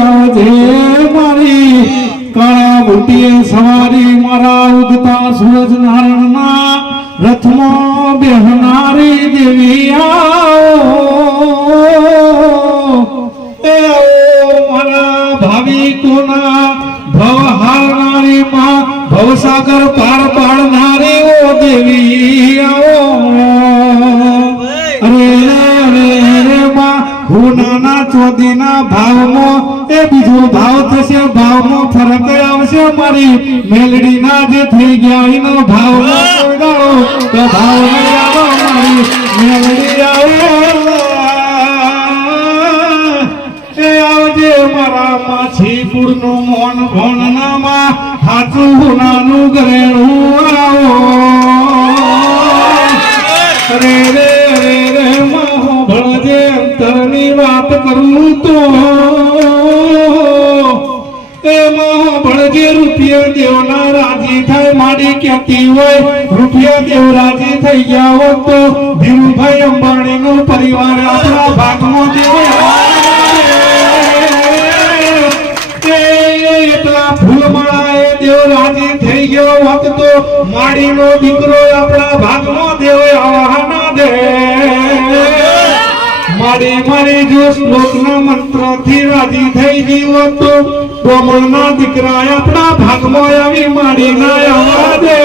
આવજે મારી, કાળા બુટીએ સવારી મારા ઉગતા સૂરજ નારાયણના રથમાં બેહનારી દેવી આવો. એ ભવસાગર પાર નાના ચોદીના ભાવમાં, એ બીજો ભાવ થશે, ભાવમાં ફરક આવશે. મારી મેલડીના જે થઈ ગયા, એનો ભાવ તો ભાવ નહીં આવો, મારી મેલડી આવે. એ આવજે મારા માછી પૂરનું મોન ભણનામાં હાચું હુનાનું ઘરેણું આવો. માડી હોય? રૂપિયા થઈ ગયા હોત તો ધીરુભાઈ અંબાણીનો પરિવાર આપણા ભાગમાં દેવ દેવ રાજી થઈ ગયો હોત તો માડીનો દીકરો આપણા ભાગમાં દેવ આવા ના દે. માડી મારી જો મંત્રથી રાજી થઈ ગયો હોત તો બ્રાહ્મણના દીકરા આપણા ભાગમાં આવી માડી ના આવવા દે.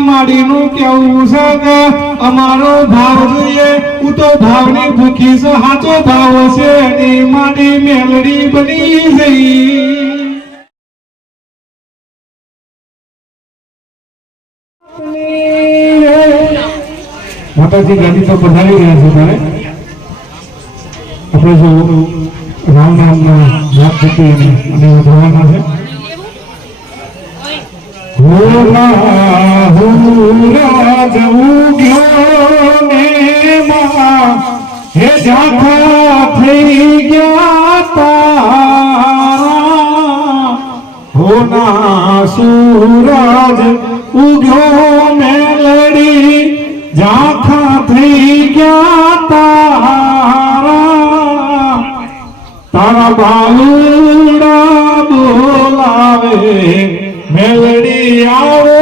માડીનું કેવું છે કે અમારો ભાવ જોઈએ હું તો ભાવની ભૂખી છે, સાચો ભાવ છે, એની માડી મેલડી બની જઈ. માતાજી ગાડી તો પધારી રહ્યા છે તારે? આપણે જો રામ નામના જાપ જતી અને વધવાના છે હોલા હુરા જવું ગયો ને માં હે જાખા થઈ ગયા તારા હોના સૂરજ ઉગ્યો મેલડી જાખા થઈ ગયા બાલુડા બોલાવે મેલડી આવો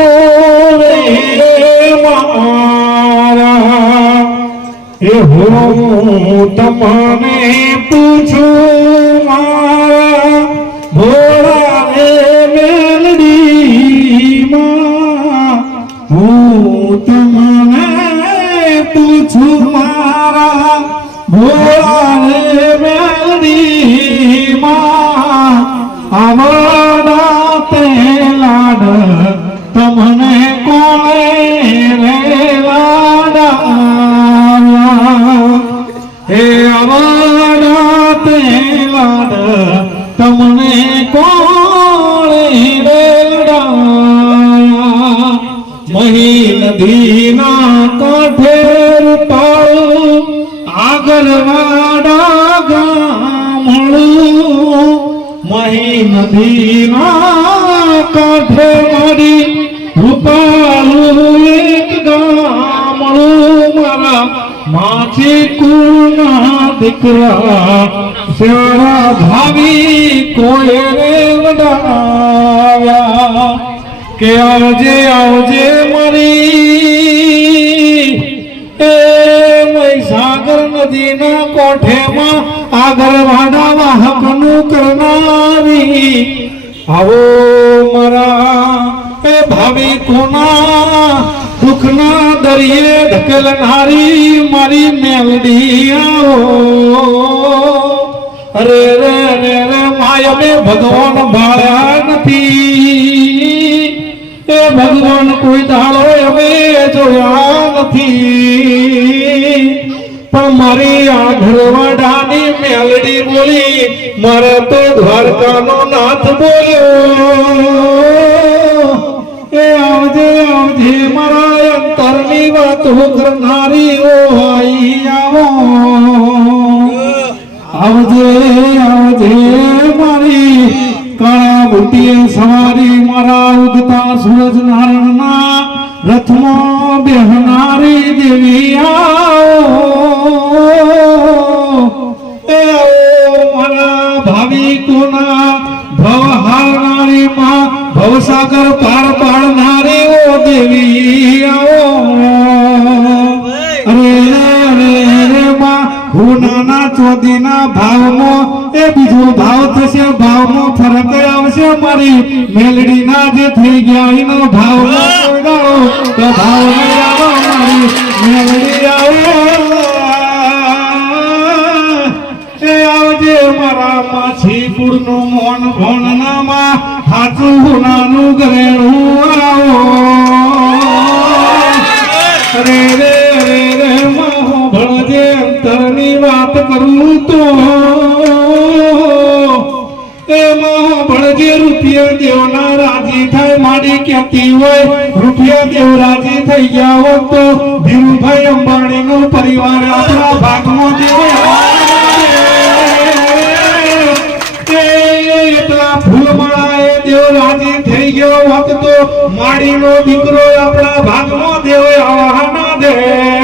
મારા એ હું તમને પૂછું આગળ વાડા ગામડું મહી નદીના કાંઠે મારી રૂપાલું એક ગામડું મારા માછી કુળના દીકરા સેવા ભાવી કોઈ રે વડાવ્યા. કે આવજે આવજે મારી નદીના કોઠેમાં આગળ વાડા વાહકનું કરનારી આવો. મારા એ ભાવિકોના દુઃખના દરિયે ધકેલનારી મારી મેલડી આવો. અરે રે રે રે, માય મે ભગવાન ભાળ્યા નથી. એ ભગવાન કોઈ દાડો હવે જોયા નથી. પણ મારી આ ઘરવાડાની મેલડી બોલી, મારે તો દ્વારકાનો નાથ બોલ્યો. એ આવજે આવજે, મારા અંતરની વાત કરનારી ઓ આઈ આવો. આવજે આવજે, મારી કાળા બુટીએ સવારી મારા ઉગતા સૂરજ નારાયણના રથમાં બેહનારી દેવી આવો એ મારા ભાવિકોના ભવ હારનારી માં ભવસાગર પાર પાડનારી ઓ દેવી આવો ચોદીના ભાવમાં એ બીજો ભાવ થશે ભાવમાં ફરક આવશે મારી મેલડીના જે થઈ ગયા એનો ભાવ તો ભાવ આવો મારી મેલડી આવે એ મારા કરું તો એ માહો ભણજે રૂપિયા દેવના રાજી થાય, માડી કહેતી હોય, રૂપિયા દેવ રાજી થઈ ગયા હોત તો ધીરુભાઈ અંબાણીનો પરિવાર આપણા ભાગમાં એટલા ફૂલમાળા એ દેવ રાજી થઈ ગયો હોત તો માડીનો દીકરો આપણા ભાગમાં દેવ આવવાના દેવ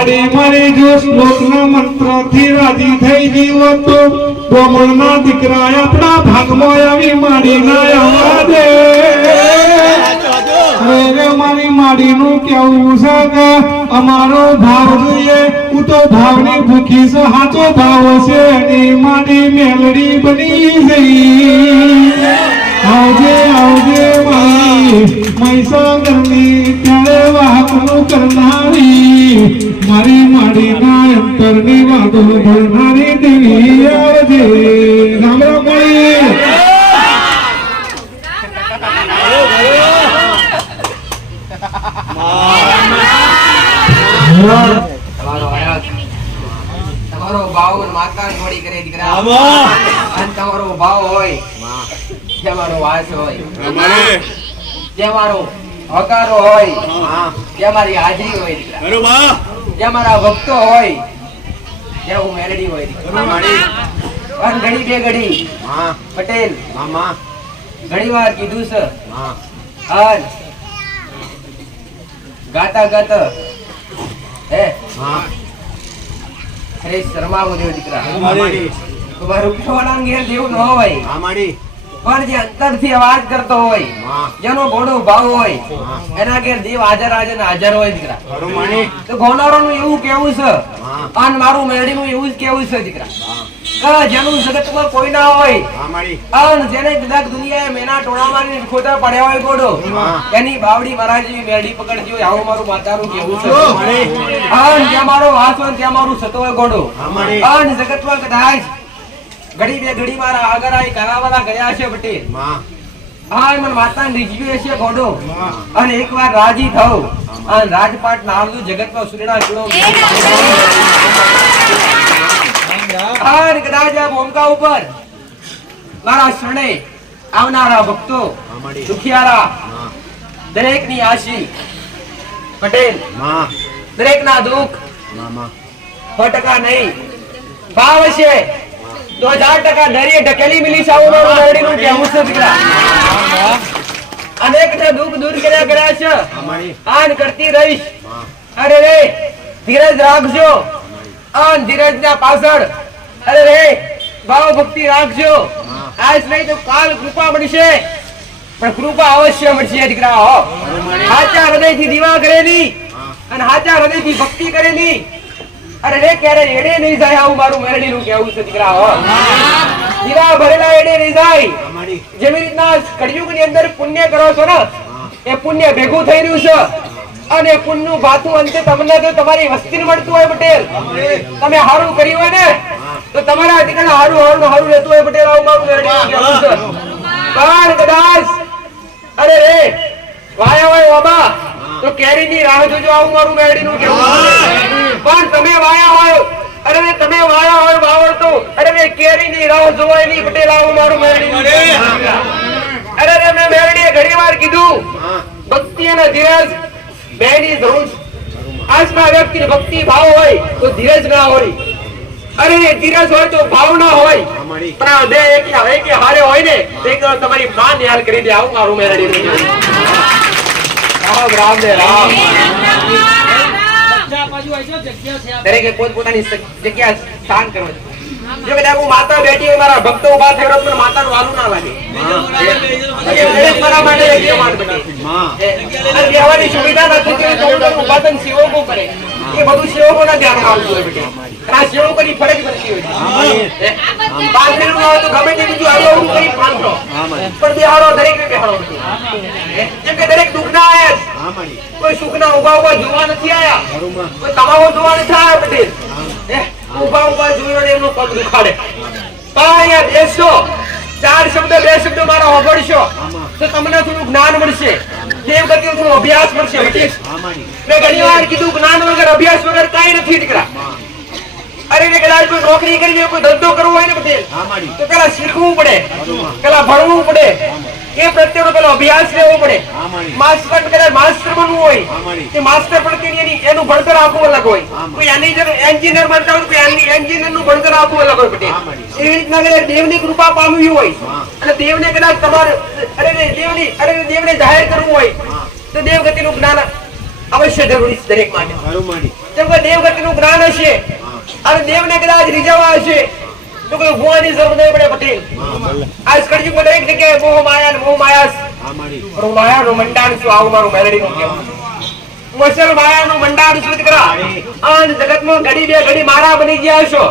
મારી મારી જો શ્લોકના મંત્રથી રાજી થઈ જીવો તો બ્રાહ્મણના દીકરા આપણા ભાગમાં આવી માડી ના આવવા કેવું છે અમારો ભાવ જોઈએ હું તો ભાવની ભૂખી સાચો ભાવ છે, એની મેલડી બની ગઈ. આવજે આવજે મારી મહીસાગરની ત્યારે વાહકનું કરનારી મારી માડીના અંતરની વાતો ભરનારી દેવી આવજે રામ રામ તમારો ભાવ માતા જોડી કરે દીકરા અને તમારો ભાવ હોય તમારો મારો વાસ હોય જે મારો હકારો હોય જે મારી હાજરી હોય બરોબર. જે મારા ભક્તો હોય જે હું મેલડી હોય. પણ ઘડી બે ઘડી. પટેલ. ઘણી વાર કીધું છે. હાલ. ગાતા ગાતા. હે? અરે શરમાવો દેવ દીકરા. તમારું કેવાના ઘેર જેવું ન હોય. પણ જે અંતરથી અવાજ કરતો હોય જેનો ઘોડો ભાવ હોય એના ઘેર દેવ હાજર હાજર ને હાજર હોય દીકરા. તો નું એવું કેવું છે અને મારું મેરડીનું એવું જ કેવું છે દીકરા. જેનું જગતમાં કોઈ ના હોય અને જેને કદાચ દુનિયાએ મેના ટોળામાં ખોટા પડ્યા હોય ઘોડો એની બાવડી મારા જેવી મેળી પકડતી હોય આવું મારું માતાનું કેવું છે. અને ત્યાં મારો વાસ હોય ત્યાં મારું સતો હોય ઘોડો અને જગતમાં કદાચ ઘડી બે ઘડી મારા આગળ આઈ કરાવાલા ગયા છે પટેલ. હા મને માતા રીઝવ્યું હશે ગોડો અને એકવાર રાજી થઉં. અને રાજપાટ નામનું જગતમાં સૂર્યના ચૂડો અને કદાચ આ ભૂમિકા ઉપર મારા શરણે આવનારા ભક્તો દુખિયારા દરેકની આશી પટેલ દરેકના દુઃખ ફટકા ટકા નહીં. ભાવ છે. તો હજાર ટકા દરિયે ઢકેલી મિલી સાવું મારું કહેવું છે દીકરા? અનેક ને દુઃખ દૂર કર્યા કર્યા છે. આન કરતી રહીશ. અરે રે ધીરજ રાખજો. આન ધીરજ ના પાછળ. અરે રે ભાવ ભક્તિ રાખજો. આજ નહીં તો કાલ કૃપા મળશે. પણ કૃપા અવશ્ય મળશે દીકરા હો. સાચા હૃદયથી દીવા કરેલી અને સાચા હૃદયથી ભક્તિ કરેલી. અરે રે, ક્યારે એડે નહીં જાય આવું મારું મેરડીનું કેવું છે દીકરા, હો. દીવા ભરેલા એડે નહીં જાય. જેવી રીતના કળિયુગની અંદર પુણ્ય કરો છો ને, એ પુણ્ય ભેગું થઈ રહ્યું છે. અને પુણ્યનું ભાથું અંતે તમને તો તમારી વસ્તી મળતું હોય પટેલ, તમે હારું કર્યું હોય ને, તો તમારા દીકરા હારું હારું હારું રહેતું હોય પટેલ, આવું મારું મેરડીનું કેવું છે. પણ કદાચ, અરે રે, વાયા હોય બાબા તો કેરીની રાહ જોજો આવું મારું મેરડીનું કેવું છે. પણ તમે વાયા હોય. અરે તમે વાયા હોય બાવળ તો અરે કેરી કેરીની રાહ જોવાયની પટેલ આવું મારું મેરડીનું અરે. રે મેં મેરડીએ ઘણી વાર કીધું. ભક્તિ અને ધીરજ બેની જરૂર છે. આજના વ્યક્તિને ભક્તિ ભાવ હોય તો ધીરજ ના હોય. અરે ધીરજ હોય તો ભાવ ના હોય. પણ આ બે એક કે હારે હોય ને એક તમારી માં નિહાલ કરી દે. આવું મારું મેરડી રામ રામ ને રામ. દરેકે પોતપોતાની જગ્યા સ્થાન કરો જો કદાચ હું માતા બેઠી મારા ભક્તો ઊભા થયો હોત, માતાનું વાલું ના લાગે. દરેક મારા માટે યજ્ઞમાન બને. એ, સુવિધા નથી તો ઊભા થઈને સેવકો કરે. એ બધું સેવકોના ધ્યાનમાં આવતું હોય બેટા. આ સેવકોની ફરજ બનતી હોય છે. ના હોય તો ગમે તે બીજું આવું કરી પાંથરો. પણ બેહાડો દરેકને બેહાડો. જેમ કે દરેક દુઃખના છે. કોઈ સુખના ઊભા ઊભા જોવા નથી આયા. કોઈ તમારો જોવા નથી આયા પટેલ ઊભા ઊભા જોયો ને એમનો પગ દુખાડે. અહીંયા બેસશો ચાર શબ્દ બે શબ્દ મારા હોભળશો. તો તમને થોડું જ્ઞાન મળશે. દેવગતિનો થોડો અભ્યાસ મળશે પટેલ મેં ઘણી વાર કીધું જ્ઞાન વગર અભ્યાસ વગર કાંઈ નથી દીકરા. અરે ને કદાચ કોઈ નોકરી કરીને કોઈ ધંધો કરવો હોય ને પટેલ તો પેલા શીખવું પડે પેલા ભણવું પડે એ પ્રત્યેનો પેલો અભ્યાસ લેવો પડે. માસ્ટર કદાચ માસ્ટર બનવું હોય તે માસ્ટર પણ એની- એનું ભણતર આપવું અલગ હોય. કોઈ એન્જિનિયર એન્જિનિયર બનતા હોય કોઈ એન્જિનિયરનું ભણતર આપવું અલગ હોય પટેલ એવી રીતના કદાચ દેવની કૃપા પામવી હોય અને દેવને કદાચ તમારે અરે દેવની અરે દેવને જાહેર કરવું હોય તો દેવગતિનું જ્ઞાન અવશ્ય જરૂરી છે દરેક માટે. જેમ કે દેવગતિનું જ્ઞાન હશે અને દેવને કદાચ રીઝવવા હશે તો કોઈ ભુવાની જરૂર નહીં પડે પટેલ. આજ બોલે એક જગ્યાએ મોહ માયા ને મોહ માયાસ. પણ હું માયાનું મંડાણ છું આવું મારું મેલડીનું કેવું મસલ માયા નું મંડાણ છું દીકરા? અને જગતમાં ઘડી બે ઘડી મારા બની ગયા છો.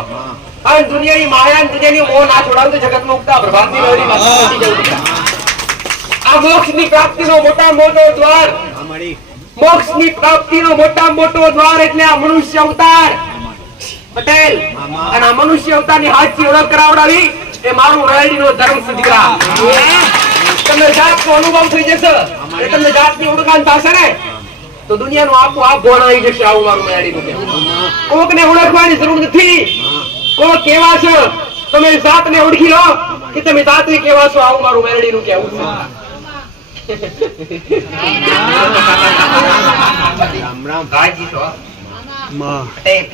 અને દુનિયાની માયા ને દુનિયાની મોહ ના છોડાવું તો જગતમાં ઉગતા પ્રભાતી નવરી આ મોક્ષની પ્રાપ્તિ નો મોટા મોટો દ્વાર. મોક્ષની પ્રાપ્તિનો મોટા મોટો દ્વાર એટલે આ મનુષ્ય અવતાર. પટેલ અને આ મનુષ્ય અવતારની હાથથી ઓળખ કરાવડાવી એ મારું રાયડીનો ધર્મ સુધીરા તમને જાતનો અનુભવ થઈ જશે. એ તમને જાતની ઓળખાણ થશે ને. તો દુનિયાનું આખું આપ ભોણ આવી જશે આવું મારું રાયડીનું. કોકને ઓળખવાની જરૂર નથી. કોક કેવા છો? તમે જાતને ઓળખી લો કે તમે જાતે કેવા છો આવું મારું મેરડીનું કેવું છે. રાજી છો પટેલ.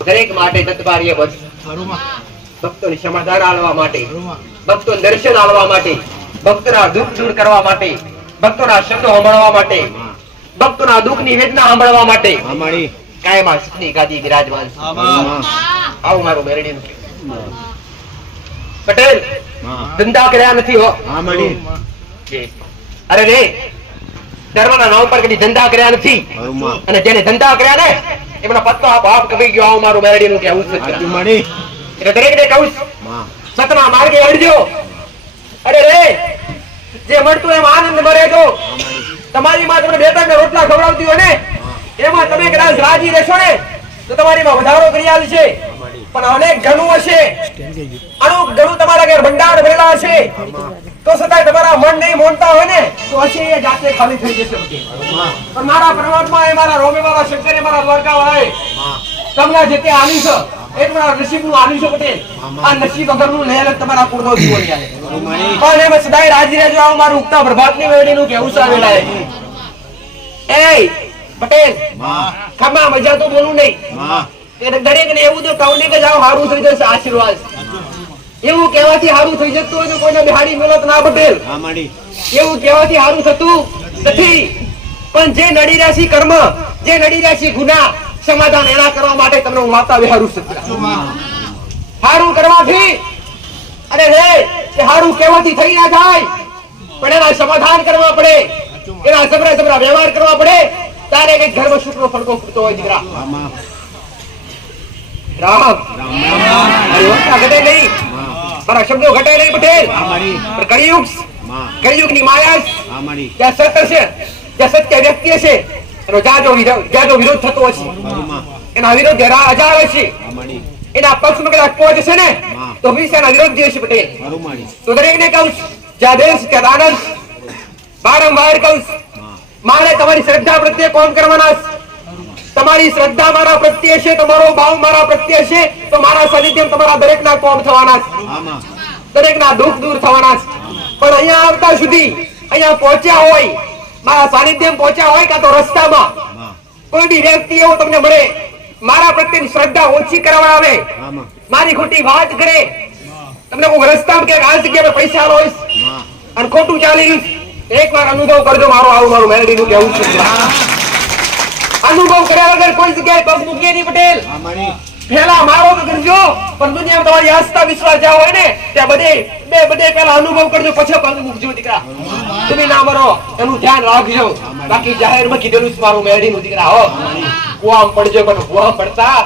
દરેક માટે તત્પર્ય બસ ભક્તોને સમાધાન આલવા માટે. ભક્તો દર્શન આલવા માટે. ભક્તોના દુઃખ દૂર કરવા માટે. ભક્તોના શબ્દો સાંભળવા માટે. ભક્તોના દુઃખની વેદના સાંભળવા માટે. કાયમાં સુખની ગાદી બિરાજમાન. આવું મારું મેરડીનું પટેલ ધંધા કર્યા નથી હો. અરે રે ધર્મના નામ પર કદી ધંધા કર્યા નથી. અને જેને ધંધા કર્યા ને એમના પત્તો આ બાપ કપાઈ ગયો આવું મારું મેરડીનું કહેવું છે. એટલે દરેકને કહું છું, સતના માર્ગે અડજો. અરે રે જે મળતું એમ આનંદ મરે જો તમારી માં તમને બેટા ને રોટલા ખવડાવતી હોય ને એમાં તમે કદાચ રાજી રહેશો ને તો તમારી માં વધારો કરી આલશે પણ અનેક ઘણું હશે. અનુક ઘણું તમારા ઘેર ભંડાર ભરેલા હશે. તો છતાંય તમારા મન નહીં મોનતા હોય ને? તો હશે એ જાતે ખાલી થઈ જશે બધી. પણ મારા પરમાત્મા એ મારા રોમે મારા શંકર મારા દ્વારકા વાળાએ તમને જે તે આલી છે એ તમારા નસીબનું આલી છે પટેલ આ નસીબ વગરનું લહેર જ તમારા કુળનો જીવો જાય પણ એમાં સદાય રાજી રહેજો આવું મારું ઉગતા કહેવું છે આ વેળાએ એ પટેલ. ખમા મજા તો બોલું નહીં. એટલે દરેકને એવું તો કહું નહીં કે જાઓ હારું થઈ જશે આશીર્વાદ. એવું કહેવાથી સારું થઈ જતું હોય કોઈને બિહાડી મેળત ના પટેલ. એવું કહેવાથી સારું થતું નથી. પણ જે નડી રાશિ કર્મ જે નડી રાશિ ગુના સમાધાન એના કરવા માટે તમને હું માતા વિહારું છું. હારું કરવાથી અરે રે હારું કહેવાથી થઈ ના થાય. પણ એના સમાધાન કરવા પડે. એના સબરા સબરા વ્યવહાર કરવા પડે. તારે કઈ ઘરમાં શુક્ર ફળકો ફૂટતો હોય દીકરા. રામ રામ. રામ. નહીં. મારા શબ્દો ઘટાય નહીં પટેલ. પણ કળિયુગની માયા. જ્યાં સત્ય છે જ્યાં સત્ય વ્યક્તિ છે એનો જાજો જાજો વિરોધ થતો હશે એના વિરોધ રાહ હજાર હશે એના પક્ષમાં કદાચ પહોંચ છે ને તો વીસ એના વિરોધ છે પટેલ. તો દરેકને કહું જ્યાં દેશ ત્યાં આનંદ વારંવાર કહું મારે તમારી શ્રદ્ધા પ્રત્યે કોમ કરવાના છે. તમારી શ્રદ્ધા મારા પ્રત્યે છે તમારો ભાવ મારા પ્રત્યે છે તો મારા સાનિધ્યમ તમારા દરેકના કોમ થવાના છે. દરેકના દુઃખ દૂર થવાના છે. પણ અહીંયા આવતા સુધી અહીંયા પહોંચ્યા હોય મારા સાનિધ્યમ પહોંચ્યા હોય કાં તો રસ્તામાં કોઈ બી વ્યક્તિ એવો તમને મળે મારા પ્રત્યેની શ્રદ્ધા ઓછી કરવા આવે મારી ખોટી વાત કરે તમને કોઈ રસ્તામાં ક્યાંક આ જગ્યા પૈસા હોય અને ખોટું ચાલી એક વાર અનુભવ કરજો મારો આવું મારું મેલડીનું કેવું છે. અનુભવ કર્યા વગર કોઈ જગ્યાએ પગ મૂકીએ નહીં પટેલ. પેલા મારો કરજો પણ દુનિયામાં તમારી આસ્થા વિશ્વાસ જ્યાં હોય ને ત્યાં બધે બે બધે પેલા અનુભવ કરજો પછી પગ મૂકજો દીકરા. તમે ના મરો એનું ધ્યાન રાખજો. બાકી જાહેરમાં કીધેલું છે મારું મેળીનું દીકરા હો. કુવામાં પડજો પણ કુવામાં પડતા?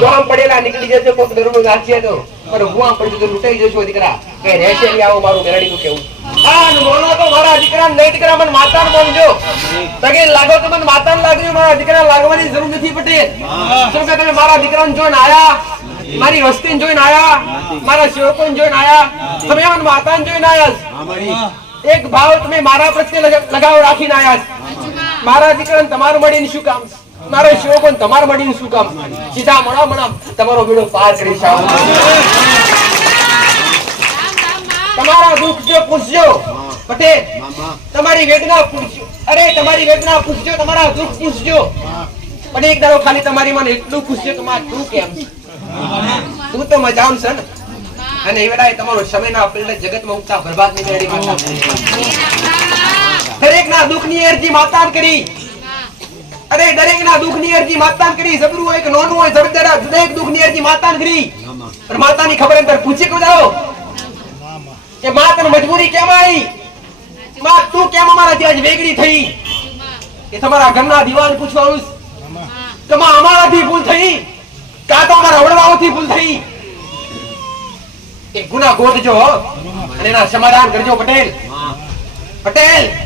નહીં પડેલા નીકળી જશે કોક દરનું નાખીએ તો. પણ કુવામાં પડજો તો લૂંટાઈ જશો દીકરા. કઈ રહેશે નહીં આવો મારું મેળીનું કેવું? હા મોનો તો મારા દીકરા નહીં દીકરા મને માતા બોલજો. તગે લાગો તો મને માતા લાગજો મારા દીકરા લાગવાની જરૂર નથી પટેલ શું કે તમે મારા દીકરાને જોઈને આયા? મારી વસ્તીને જોઈને આયા? મારા સેવકોને જોઈને આયા? તમે મને માતાને જોઈને આયા એક ભાવ તમે મારા પ્રત્યે લગ- લગાવ રાખીને આયા. મારા દીકરાને તમારું મળીને શું કામ? મારા સેવકોને તમારું મળીને શું કામ? સીધા મળા મણા તમારો બીડો પાર કરી શાહ. તમારા દુઃખ જો પૂછજો, પટેલ, તમારી વેદના પૂછજો. અરે, તમારી વેદના પૂછજો, તમારા દુઃખ પૂછજો. પણ એક દાડો ખાલી તમારી મને એટલું પૂછજો કે માર તું કેમ તું તો મજા છે ને? અને એ વેળાએ તમારો સમયના પેલે જગતમાં ઉગતા બરબાદની મેળી ના દુઃખની અરજી માતાન કરી. અરે, દરેકના દુઃખની અરજી માતાન કરી. જબરું હોય કે નોનું હોય જબરદરા દરેક દુઃખની અરજી માતાન કરી. પણ માતાની ખબર અંતર પૂછી કે જાઓ કે માં મજબૂરી કેમ આવી? માં, તું કેમ અમારા ત્યાં વેગડી થઈ? એ તમારા ઘરના દીવાન પૂછવાનું. કે માં, અમારાથી ભૂલ થઈ? કાં તો અમારા વડવાઓથી ભૂલ થઈ? એ ગુના ગોતજો હો અને એના સમાધાન કરજો, પટેલ. પટેલ!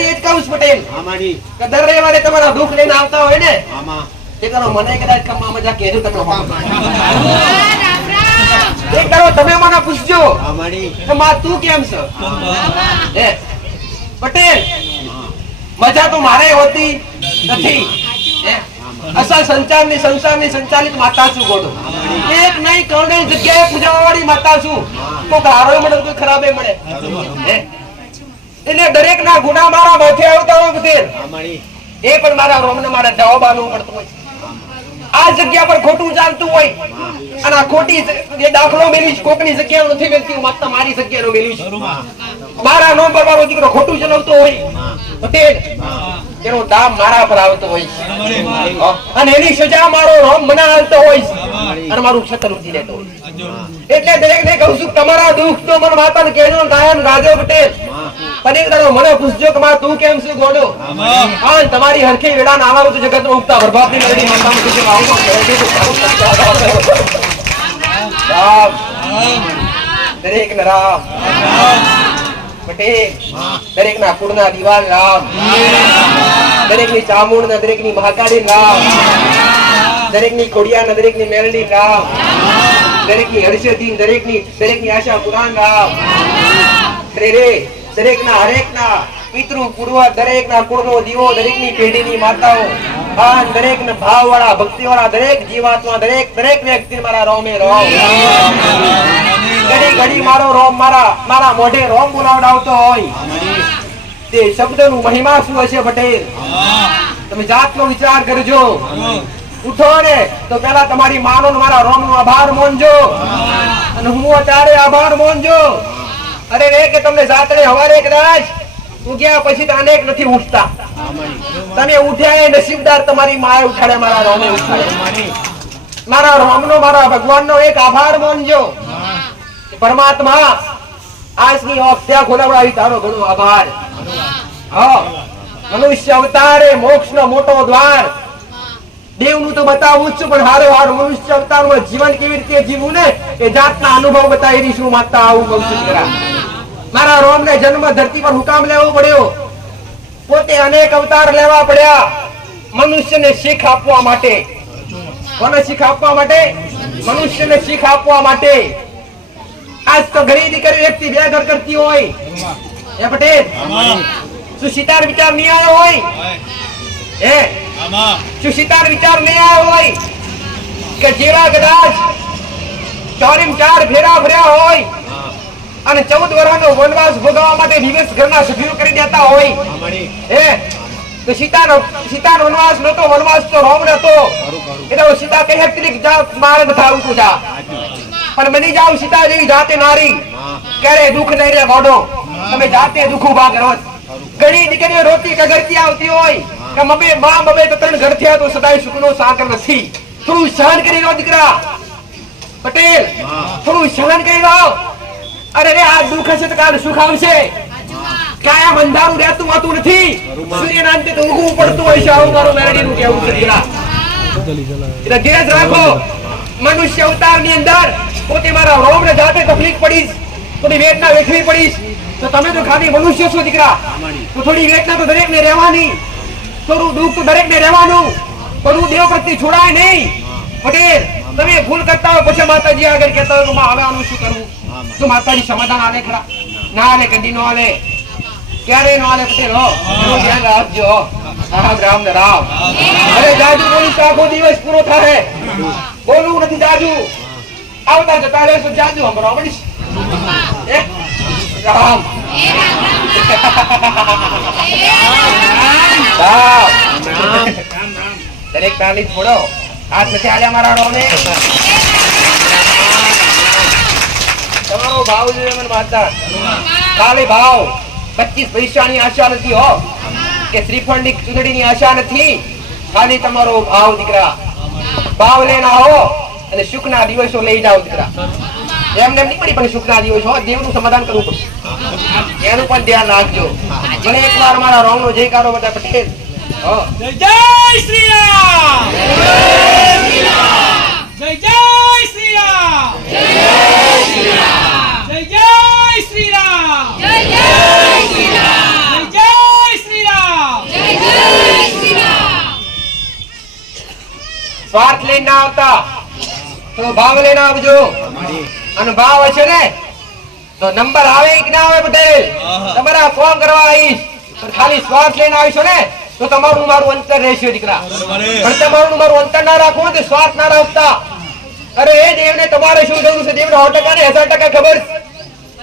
એ જ કહું છું પટેલ કે દર રવિવારે તમારા દુઃખ લઈને આવતા હોય ને તે કરો મને કદાચ કમા મજા કહેજો તમે એક કરો તમે મને પૂછજો કે માં તું કેમ છો? હે? પટેલ મજા તો મારે હોતી નથી. હે? અસલ સંચારની સંસારની સંચાલિત માતા છું ગોડો. એક નહીં કરોડે જગ્યાએ પૂજાવા વાળી માતા છું. કોક હારોય મળે કોઈ ખરાબે મળે. હે? એટલે દરેક ના ગુના મારા માથે આવતા હોય બધે એ પણ મારા રોમને મારે જવાબ આલવું પડતું હોય. આ જગ્યા પર ખોટું ચાલતું હોય. અને આ ખોટી જે દાખલો મેળવીશ કોકની જગ્યા નથી મેળતી હું માત્ર મારી જગ્યા નો મેળવીશ મારા નામ પર મારો દીકરો ખોટું ચલાવતો હોય. તે એનો દામ મારા પર આવતો હોય. અને એની સજા મારો રોમ મને આવતો હોય. અને મારું છત્ર ઉઠી લેતો હોય. એટલે દરેક ને કહું છું તમારા દુઃખ તો મને માતાને કહેજો ગાયન ગાજો પટેલ દાડો મને પૂછજો કે માં તું કેમ છું ગોડો? હા તમારી હરખી વેડા ના આવા તો જગત ઉગતા બરબાદની લડી માતામાં કીધું કે આવું રામ. દરેક ને રામ. પટેલ. દરેક ના કુળના દિવાલ રામ. દરેકની ચામુંડ ના દરેકની મહાકાળી રામ. દરેકની કોડિયા ના દરેકની મેલડી રામ. દરેકની હર્ષદીન દરેકની દરેકની આશા પુરાણ રામ. રે. રે દરેક ના હરેક ના પિતૃ ના કુળનો દીવો દરેકની પેઢીની માતાઓ, ભાન દરેક ને ભાવ વાળા ભક્તિ વાળા દરેક જીવાત્મા, દરેક દરેક વ્યક્તિ મારા રોમે રોમ ઘડી ઘડી મારો રોમ, મારા મારા મોઢે રોમ બોલાવડાવતો હોય. તે શબ્દનું મહિમા શું હશે પટેલ? તમે જાતનો વિચાર કરજો. ઉઠો ને, તો પેલા તમારી માનો મારા રોમ નો આભાર માનજો. અને હું અત્યારે આભાર માનજો. અરે રે, કે તમને સાતડે હવારે કદાચ ઉગ્યા પછી તો અનેક નથી ઉઠતા. તમે ઉઠ્યા એ નસીબદાર તમારી માએ ઉઠાડે, મારા રોમે ઉઠાડ્યા મારા રોમનો, મારા ભગવાનનો એક આભાર માનજો. પરમાત્મા, આજની ઓખ્યા ખોલાવડાવી તારો ઘણો આભાર. હા, મનુષ્ય અવતારે મોક્ષનો મોટો દ્વાર. દેવનું તો બતાવું છું, પણ હારો હાર મનુષ્ય અવતારમાં જીવન કેવી રીતે જીવવું ને? એ જાતના અનુભવ બતાવી દઈશું માતા, આવું કહું છું. મારા રોમને જન્મ ધરતી પર હુકામ લેવો પડ્યો. પોતે અનેક અવતાર લેવા પડ્યા. મનુષ્યને શીખ આપવા માટે. કોને શીખ આપવા માટે? મનુષ્યને શીખ આપવા માટે. આજ તો ઘણી દીકરીઓ વ્યક્તિ બે ઘર કરતી હોય. એ પટેલ? શું સિતાર વિચાર નહીં આવ્યો હોય? એ શું સિતાર વિચાર નહીં આવ્યો હોય? કે જેવા કદાચ ચોરીમ ચાર ફેરા ભર્યા હોય. અને ચૌદ વર્ષનો વનવાસ ભોગવવા માટે નિવેશ ઘરના સભ્યો કરી દેતા હોય. એ તો સીતાનો સીતાનો વનવાસ નતો વનવાસ તો રોમ નતો એટલે સીતા કહે કે જા મારે નથી આવવું તું જા પણ બની જાવ સીતા જેવી જાતે નારી. ક્યારે દુઃખ નહીં રે ગોડો તમે જાતે દુઃખ ઊભા કરો ઘણી દીકરીઓ રોતી કગરતી આવતી હોય કે મમ્મી માં મમ્મી તો ત્રણ ઘર થયા તો સદાય સુખનો સાગર નથી. થોડું સહન કરી લો દીકરા. પટેલ થોડું સહન કરી લો. અરે રે, આ દુઃખ હશે તો કાલ સુખ આવશે કાયમ અંધારું રહેતું હોતું નથી. સૂર્યના અંતે તો ઊંઘવું પડતું હોય છે આવું મારું મેરડીનું કહેવું છે એટલે ધીરજ રાખો. મનુષ્ય અવતારની અંદર પોતે મારા રોમને જાતે તકલીફ પડીશ, થોડી વેદના વેઠવી પડીશ. તો તમે તો ખાલી મનુષ્ય છો દીકરા. તો થોડી વેદના તો દરેકને રહેવાની. થોડું દુઃખ તો દરેકને રહેવાનું. થોડું દેવ પ્રત્યે છોડાય નહીં. પટેલ તમે ભૂલ કરતા હો પછી માતાજી આગળ કહેતા હોય કે હવે આનું શું કરવું તો માતાજી સમાધાન આલે ખરા? ના આલે કદી નો આલે. ક્યારે નો આલે પટેલ હો? એનું ધ્યાન રાખજો હો. રામ રામ ને રામ. અરે દાદુ બોલી તો આખો દિવસ પૂરો થાય બોલવું નથી દાદુ આવતા જતા રહેશો જાજુ હમરો મળીશ રામ. રામ. દરેક તાલી છોડો. હાથ નથી આલ્યા મારા રોને તમારો ભાવ જોઈએ મને માતા કાલે ભાવ. પચીસ પૈસાની આશા નથી હો. કે શ્રીફળની ચૂંદડીની આશા નથી. ખાલી તમારો ભાવ દીકરા. ભાવ લેના આવો અને સુખના દિવસો લઈ જાઓ દીકરા. એમને એમ નહીં પડી પણ સુખના દિવસો દેવનું સમાધાન કરવું પડશે એનું પણ ધ્યાન રાખજો. ભલે એકવાર મારા રોંગનો જયકારો બધા પટેલ. હો. જય શ્રી રામ જય જય શ્રી રામ જય જય શ્રી રામ જય જય શ્રી રામ સ્વાર્થ લઈને ના આવતા. તો ભાવ લઈને આવજો. અને ભાવ હશે ને? તો નંબર આવે કે ના આવે પટેલ તમારા ફોન કરવા આવીશ. પણ ખાલી સ્વાર્થ લઈને આવીશો ને તો તમારું મારું અંતર રહેશે દીકરા. પણ તમારું ને મારું અંતર ના રાખવું તો સ્વાર્થ ના રાખતા. અરે એ દેવને તમારે શું જરૂર છે? દેવને સો ટકા ને હજાર ટકા ખબર.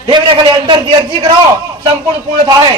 દેવને ખાલી અંદરથી અરજી કરો. સંપૂર્ણ પૂર્ણ થાય.